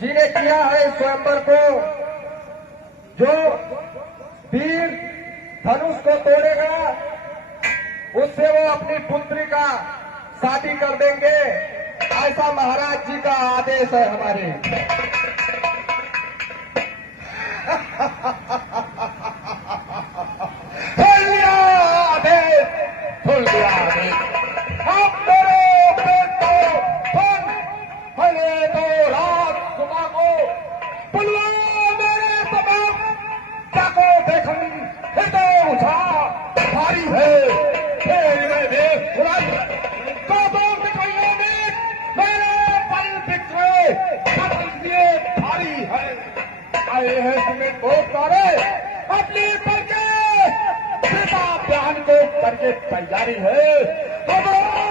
जी ने किया है इस स्वयंवर को। जो वीर धनुष को तोड़ेगा उससे वो अपनी पुत्री का शादी कर देंगे, ऐसा महाराज जी का आदेश है हमारे। सुन लिया आदेश, सुन लिया आदेश। अब मेरे बेटो सुन, मैंने तो रात सुबह को बुलवा मेरे सबब जाको देखन हितो उठा भारी है मेरे देश तुरंत तो बिकैया में मेरे पल बिखरे बदल दिए भारी है। आए हैं तुम्हें बहुत सारे अपनी पल के पिता बयान को करके तैयारी है। तो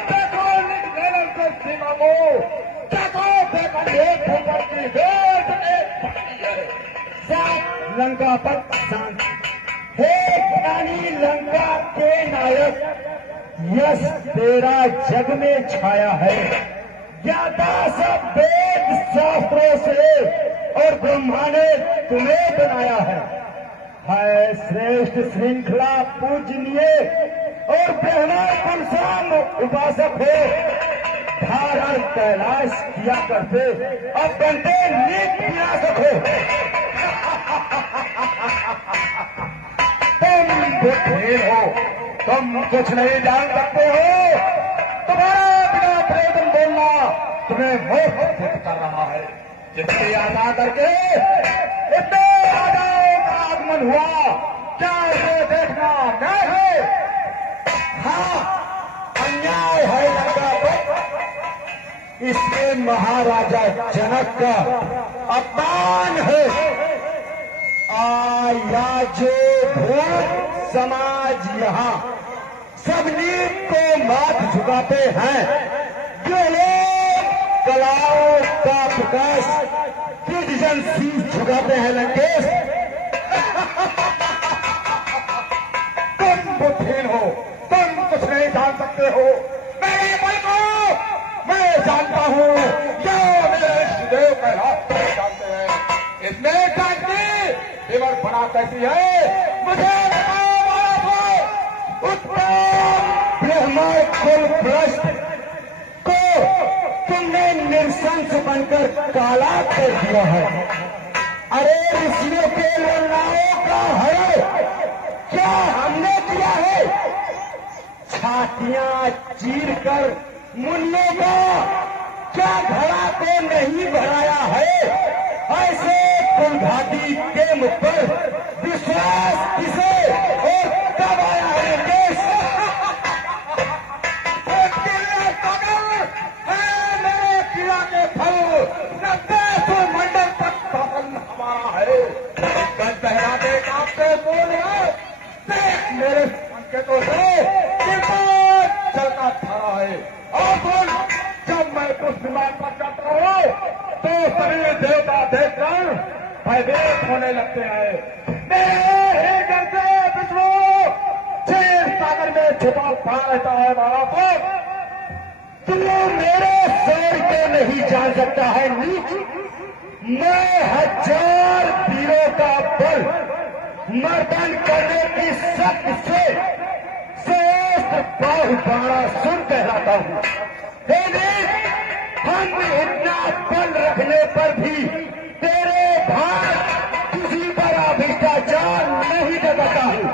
देखो निकले सीमा को देखो देखो एक ऊपर की वेट एक पकड़ी है लंका पर शांत। हे ज्ञानी लंका के नायक, यश तेरा जग में छाया है। ज्ञाता सब वेद शास्त्रों से और ब्रह्मा ने तुम्हें बनाया है श्रेष्ठ श्रृंखला पूजनीय और ब्रह्मा पुरुषाम उपासक हो। धारण कैलाश किया करते अब बनते नीत विनाशक हो। तुम बुद्धिहीन हो, तुम कुछ नहीं जान सकते हो। तुम्हारा बिना प्रयोजन बोलना तुम्हें मोह कर रहा है। जिससे आजा करके इतने राजाओं का आगमन हुआ, क्या इसे देखना न्याय है? हाँ, अन्याय है लंका पर। इसमें महाराजा जनक का अपमान है। आया जो भूत समाज यहाँ सब नीत को माथ झुकाते हैं। जो लोग कलाओं का प्रकाश क्रिटिजन शीश झुकाते हैं लंकेश। तुम बुद्धिहीन हो, तुम कुछ नहीं जान सकते हो। मेरे बल को मैं जानता हूँ, जो मेरे इष्टदेव कहलाते जानते हैं। इसमें क्रांति विवर बना कैसी है मुझे बताओ। उत्तम ब्रह्मा कुल भ्रष्ट को तुमने नृशंस बनकर काला कर दिया है। अरे ऋषियों के लड़ाओं का हरण क्या हमने किया है? छातियां चीर कर मुन्ने का क्या घड़ा को नहीं भराया है? ऐसे कुलघाटी के मुख पर विश्वास किसे और कब आया है देश? मेरे किला के फल न देश मंडल तक शासन हमारा है। कल पहराते कांपते बोल देख मेरे संकेतों से चलता खड़ा है। और सुन, जब मैं पुष्प विमान पर चढ़ता हूँ तो सभी देवता देखकर भयभीत होने लगते हैं। मेरे घर से विष्णु क्षीर सागर में छुपा पड़ा रहता है। महाराज तू मेरे शौर्य को नहीं जान सकता है नीच। मैं 1000 वीरों का बल मर्दन करने की शक्ति से श्रेष्ठ बाहुबाणा सुन कहलाता हूँ। हम इतना बल रखने पर भी तेरे भाग किसी पर अभिष्टाचार नहीं जताता हूँ।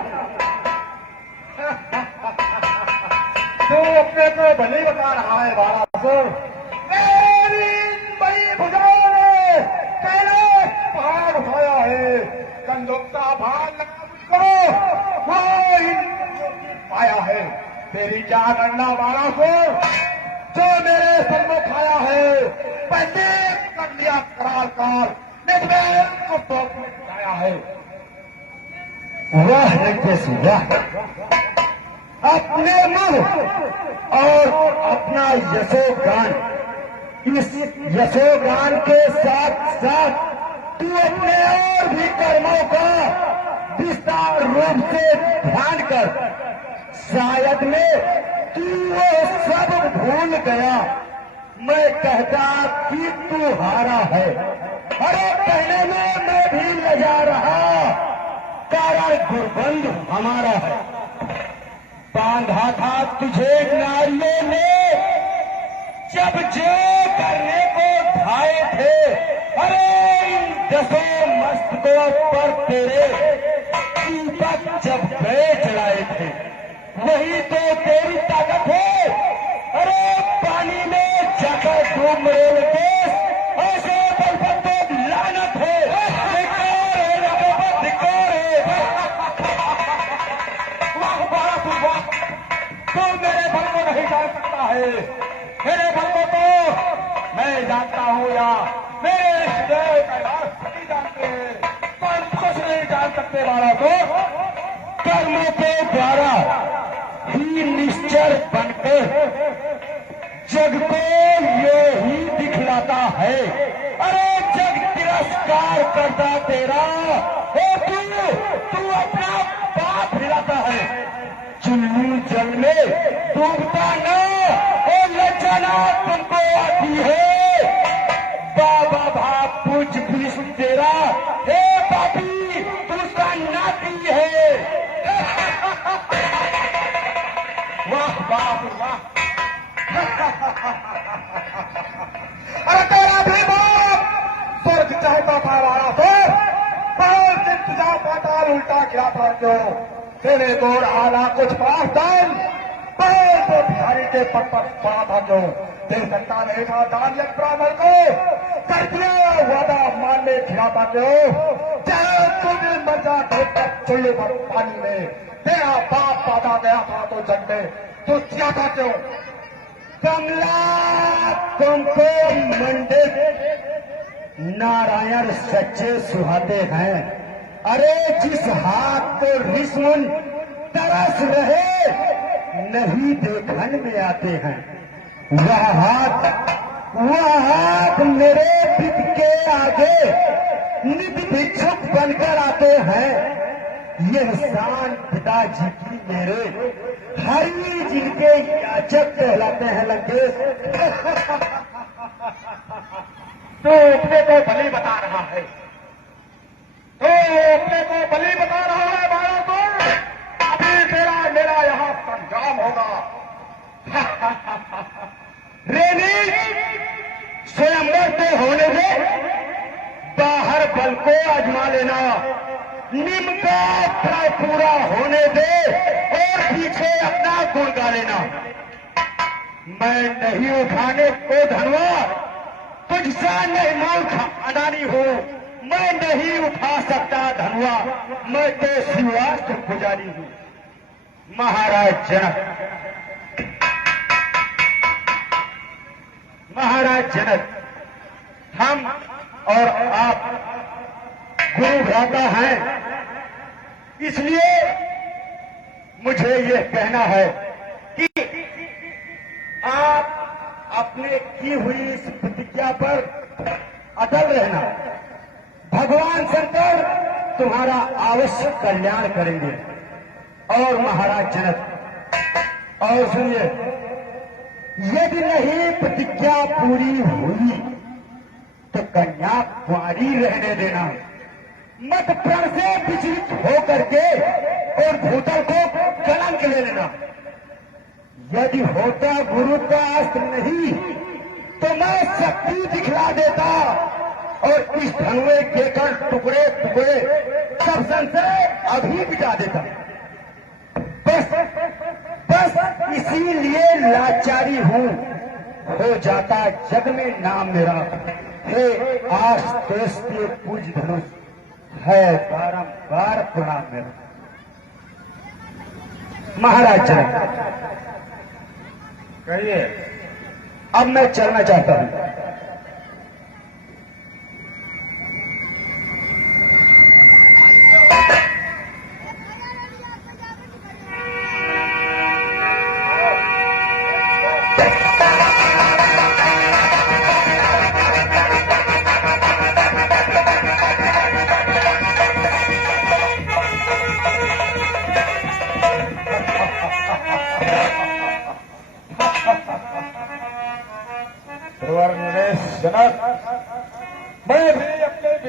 तू अपने को भले बता रहा है बालासुर। मेरी बड़ी भुजाओं ने कैलाश पहाड़ उठाया है। कंदुक का भार वो पाया है। तेरी क्या गणना बालासुर? जो मेरे सम्मुख आया है पहले कर लिया करार कार निर्वेद को टोकने आया है। वह अपने मुंह और अपना यशोगान, इस यशोगान के साथ साथ तू अपने और भी कर्मों का विस्तार रूप से ध्यान कर। शायद में तू वो सब भूल गया। मैं कहता कि तू हारा है। अरे कहने में मैं भी लजा रहा, कारण गुरबंद हमारा है। बांधा था तुझे नारियों ने जब जे करने को ढाए थे। अरे इन दसों मस्तकों पर तेरे दीपक जब गए जलाए थे, वही तो तेरी ताकत है। अरे पानी में जाकर डूब मरे देश, ऐसे बल पर तो लानत है। धिक्कार है रघुपत, धिक्कार है। वाह बात वाह, तू मेरे बल को नहीं जान सकता है। मेरे बल को तो मैं जानता हूँ या मेरे हृदय कैलाश नहीं जानते हैं। तुम कुछ नहीं जान सकते वाला तो कर्मों के द्वारा ही निश्चर बनकर जग को ये ही दिखलाता है। अरे जग तिरस्कार करता तेरा, तू अपना पाप हिलाता है। चुल्लू जल में डूबता ना, और लज्जाना तुमको आती है। बाबा भाप पूज पुलिस तेरा, हे पापी तू उसका नाती है। वाह बाप वाह। अरे तेरा भी बाप स्वर्ग चाहता था वाला तो बहुत दिन तुझा पाताल उल्टा गिरा था क्यों? तेरे गोर आला कुछ पास दान बहुत तो भिखारी के पद पर पड़ा था क्यों? दे सकता नहीं था दान यज्ञ ब्राह्मण को, कर दिया वादा मानने खिलाता क्यों? चाहे तू भी मर जा चुल्लू भर पानी में, तेरा बाप पाता गया था तो जग में तो किया था क्यों? कमला तुमको मंडित नारायण सच्चे सुहाते हैं। अरे जिस हाथ को रिश्मुन तरस रहे नहीं देखन में आते हैं, वह हाथ मेरे पित के आगे नित भिक्षुक बनकर आते हैं। यह शान पिताजी की मेरे हरि जिनके याचक कहलाते हैं लंकेश। तो अपने को बलि बता रहा है, तो अपने को बलि बता रहा है बाला को। अभी तेरा मेरा यहाँ संग्राम होगा। रेनी स्वयंवर तो होने दे, बाहर बल को आजमा लेना। निम का फल पूरा होने दे और पीछे अपना गुण गा लेना। मैं नहीं उठाने को धनवा, तुझसा नहीं मूर्ख अडानी हूँ। मैं नहीं उठा सकता धनवा, मैं तो शिवास्त्र पुजारी हूँ। महाराज जनक, हम और आप गुरु भ्राता हैं, इसलिए मुझे यह कहना है कि आप अपने की हुई इस प्रतिज्ञा पर अटल रहना। भगवान शंकर तुम्हारा अवश्य कल्याण करेंगे। और महाराज जनक, और सुनिए, यदि नहीं प्रतिज्ञा पूरी हुई तो कन्या कुंवारी रहने देना। मत प्रण से विचलित होकर के और भूतल को कलंक ले लेना। यदि होता गुरु का अस्त्र नहीं तो मैं शक्ति दिखला देता और इस धनुए के कर टुकड़े टुकड़े सब संशय अभी मिटा देता। बस इसीलिए लाचारी हूँ, हो जाता जग में नाम मेरा। हे आस देश के पूज धनुष है बारंबार प्रणाम मेरा। महाराज जनक, कहिए। अब मैं चलना चाहता हूं। जनक, मैं भी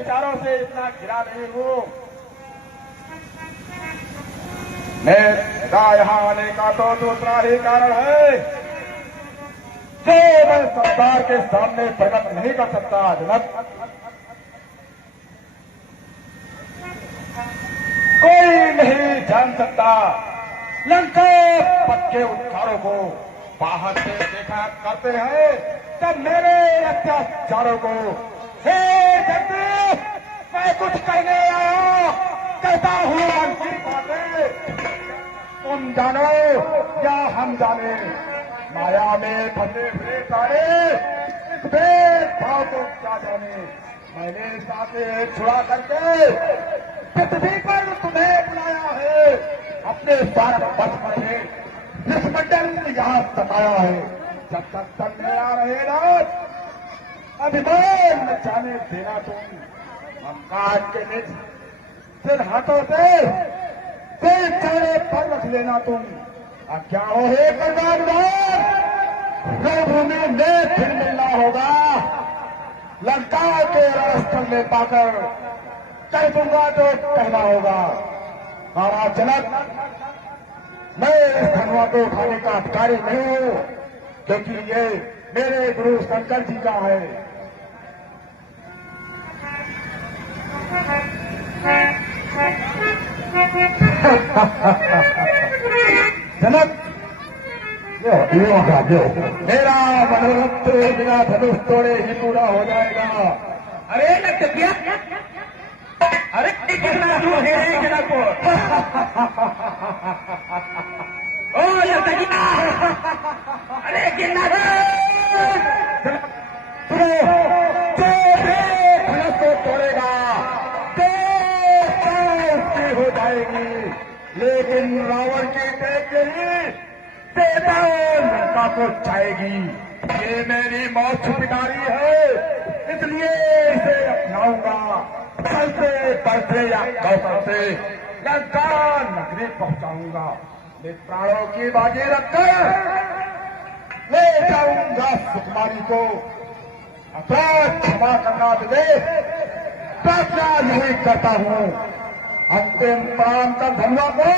विचारों से इतना घिरा नहीं हूं। मेरा यहाँ आने का तो दूसरा ही कारण है जो मैं सरदार के सामने प्रकट नहीं कर सकता। जनक, कोई नहीं जान सकता लंका पद के उद्धारों को बाहर से देखा करते हैं तब मेरे अत्याचारों को। हे जगदीश, मैं कुछ करने आया कहता हूँ मन की बातें। तुम जानो या हम जाने, माया में फंसे हुए तारे इस भेदभाव को क्या जाने। मैंने साथे छुड़ा करके पृथ्वी पर तुम्हें बुलाया है, अपने साथ बचपन में जिस मंडल यहाँ सताया है। जब तक चलने आ रहे रात अभिमान न जाने देना तुम। हम काट के निज फिर हाथों से फिर चारे पर रख लेना तुम। अब क्या हो हे कल्याणवान, रणभूमि में फिर मिलना होगा। लंका के रणस्थल में पाकर कह दूंगा तो कहना होगा। महाराज जनक, मैं इस धनवा को उठाने का अधिकारी नहीं हूं, क्योंकि ये मेरे गुरु शंकर जी का है। जनक, मेरा मनोरथ तो बिना धनुष तोड़े ही पूरा हो जाएगा। अरे लक्ष्य, अरे कितना है जनक को। ओ लक्ष्य, अरे कितना धनुष को तोड़ेगा तो उसकी हो जाएगी, लेकिन रावण की देख ही सीता लंका को जाएगी। ये मेरी मौत छुपीदारी है, इसलिए इसे अपनाऊंगा। बल से बल से या कौशल से लंका नगरी पहुंचाऊंगा। अपने प्राणों की बाजी रखकर ले जाऊंगा सुकुमारी को। अपराध क्षमा करना दे, प्रार्थना नहीं करता हूं। अंतिम प्रणाम कर धनवा को